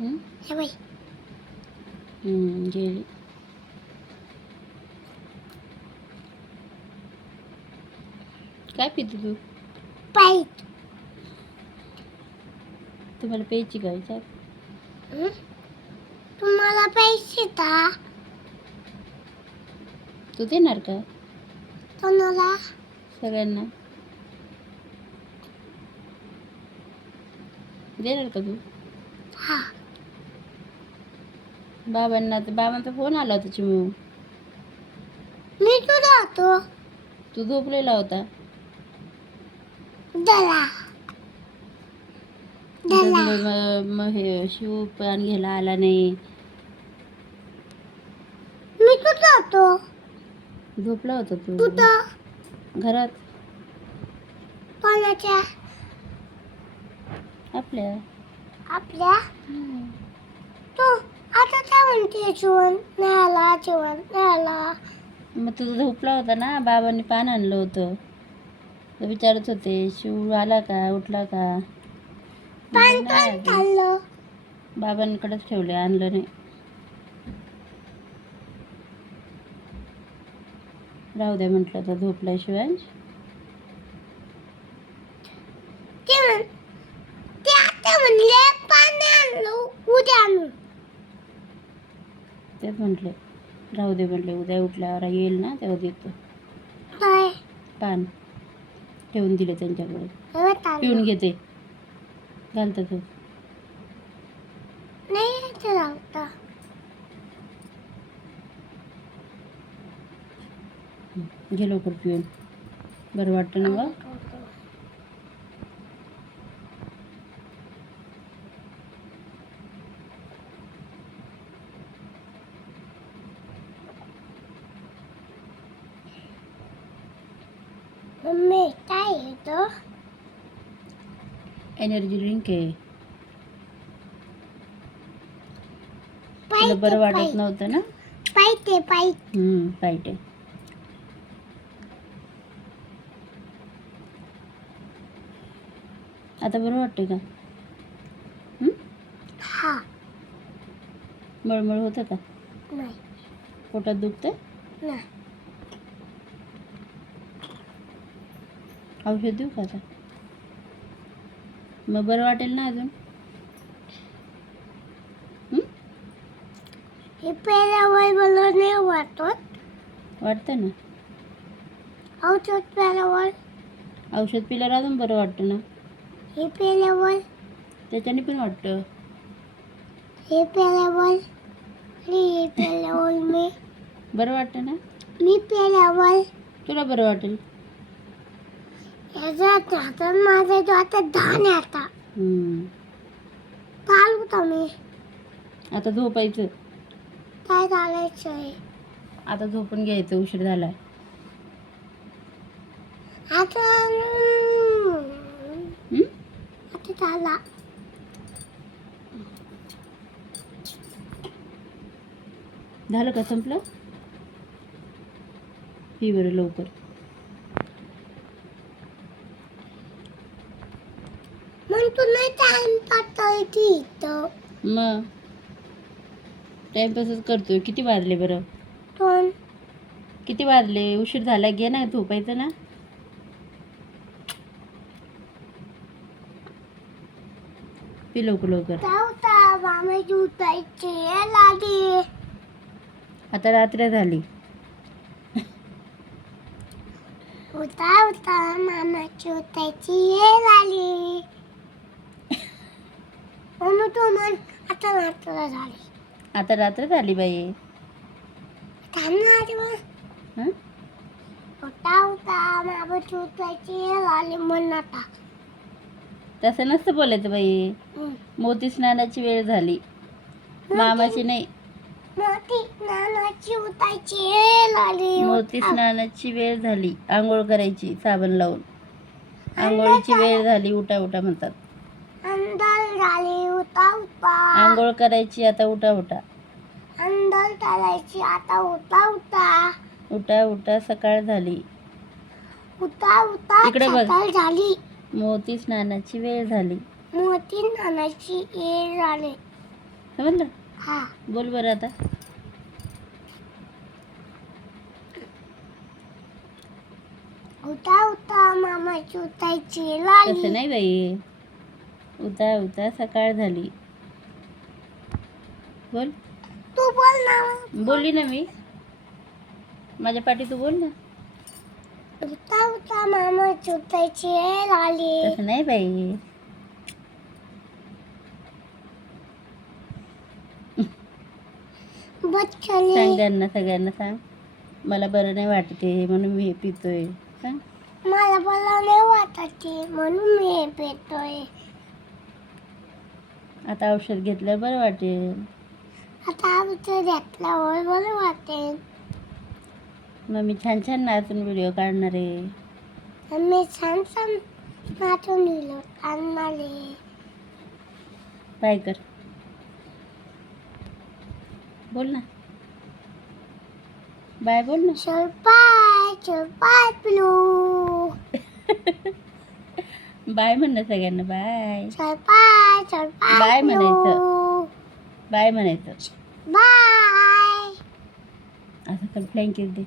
हं? बाई. गेली. काय पिते तू? पाईट तुम्हाला प्यायची का विचार? तुम्हाला पैसे का? तू देणार का? कोणाला? सगळ्यांना. देणार का तू? हा. बाबांना तर बाबांचा फोन आला होता चिमू. मी तू जातो. तू झोपलेला होता. दला. दला. तर मग मग हे शिव पण घ्यायला आला नाही. मी झोपला होता तू. घरात? कोणाच्या आपल्या? आपल्या? तू काय म्हणते जेवण नाही आला जेवण नाही आला मग तुझं झोपला होता ना? बाबांनी पान आणलं होतं. तर विचारत होते शिव आला का? उठला का? पान पण. खाल्लं? बाबांकडेच ठेवले आणलं नाही. राहू द्या म्हटलं तर झोपलाय शिवांश ते म्हण ते आता म्हणले पाणी आणलं उद्या आणू. तेच म्हटले राहू दे म्हटले उद्या उठल्यावर येईल ना तेव्हा देतो. पान ठेवून दिले त्यांच्याकडे हे पिऊन. घेते घालतं तू. घे लवकर पिऊन. बरं वाटतं ना मग मम्मी काय येतो एनर्जी ड्रिंक आहे. तुला पाहिजे बरं वाटत नव्हतं ना? पाहिजे पाहिजे. हम्म, आहे आता बरं वाटतंय का? हम्म? हा. मळमळ होतं का? नाही. पोटात दुखतंय? नाही. औषध देऊ का आता? मग बरं वाटेल ना अजून? हे? पेल्यावर मला नाही वाटत. वाटतं ना? औषध पेल्यावर औषध पिल्यावर अजून बरं वाटतं ना? हे पेल्यावर त्याच्याने पण वाटतं. हे पेल्यावर आणि हे पेल्यावर मी. बरं वाटतं ना? मी पेल्यावर तुला बरं वाटेल. याचा हातात माझ्या तो आता धान आता. हम्म. चालू होता मी? आता झोपायचं. काय चालायचं आहे? आता झोपून घ्यायचं उशीर झालाय. आता हम्म? आता झाला. झालं का संपलं? ही बरं लवकर मग तू नाही टाइम इथं मग? टाईमपासच करतोय. किती वाजले बरं? दोन. किती वाजले? उशीर झाला. घे ना झोपायचं ना. पी लवकर लवकर. जाऊता मामाची उठायची लागली. आता रात्र झाली. उता उता मामाची उठायची हे झाली मम्मी तू म्हण आता नाटक झाली. आता रात्र झाली बाई. थांब ना आधी मग हं? आता. तसं नसतं बोलायचं बाई. मोती स्नानाची वेळ झाली. मामाची नाही. मोठी नानाची उठायची हे झाली. मोती स्नानाची वेळ झाली. आंघोळ करायची साबण लावून. आंघोळीची वेळ झाली. उठा उठा म्हणतात. अंदर झाली उता उता आंघोळ करायची आता उठा उठा. अंदर चालायची आता उता उता उठा उठा सकाळ झाली. उता उता इकडे बघ. सकाळ झाली. मोती स्नानाची वेळ झाली. मोठी नानाची ये झाले. समजलं? हा. बोल बरं आता. उता उता मामाची उतायची तसं लाली. नाही बाई. उता उता सकाळ झाली. बोल. तू बोल ना. बोलली ना मी. माझ्या पाठी तू बोल ना. उता उता मामाची उतायची लाली. तसं नाही बाई. सांग बच्चनी त्यांना सगळ्यांना सांग. मला बरं नाही वाटते म्हणून मी हे पितोय. सांग. मला बोला नाही वाटत आहे, म्हणून मी हे पेतोय. आता औषध घेतल्यावर बरं वाटेल. आता आमचं घेतल्यावर बरं वाटेल. मग मी छान छान नाचून व्हिडिओ काढणार आहे. मी छान छान नाचून दिलो आणणारे बाय कर. बोल ना. बाय बोल ना. चल पाय चल पाय पिलू बाय म्हण ना सगळ्यांना बाय बाय. म्हणायचं. बाय म्हणायचं बाय असं कर फ्लँकेट दे.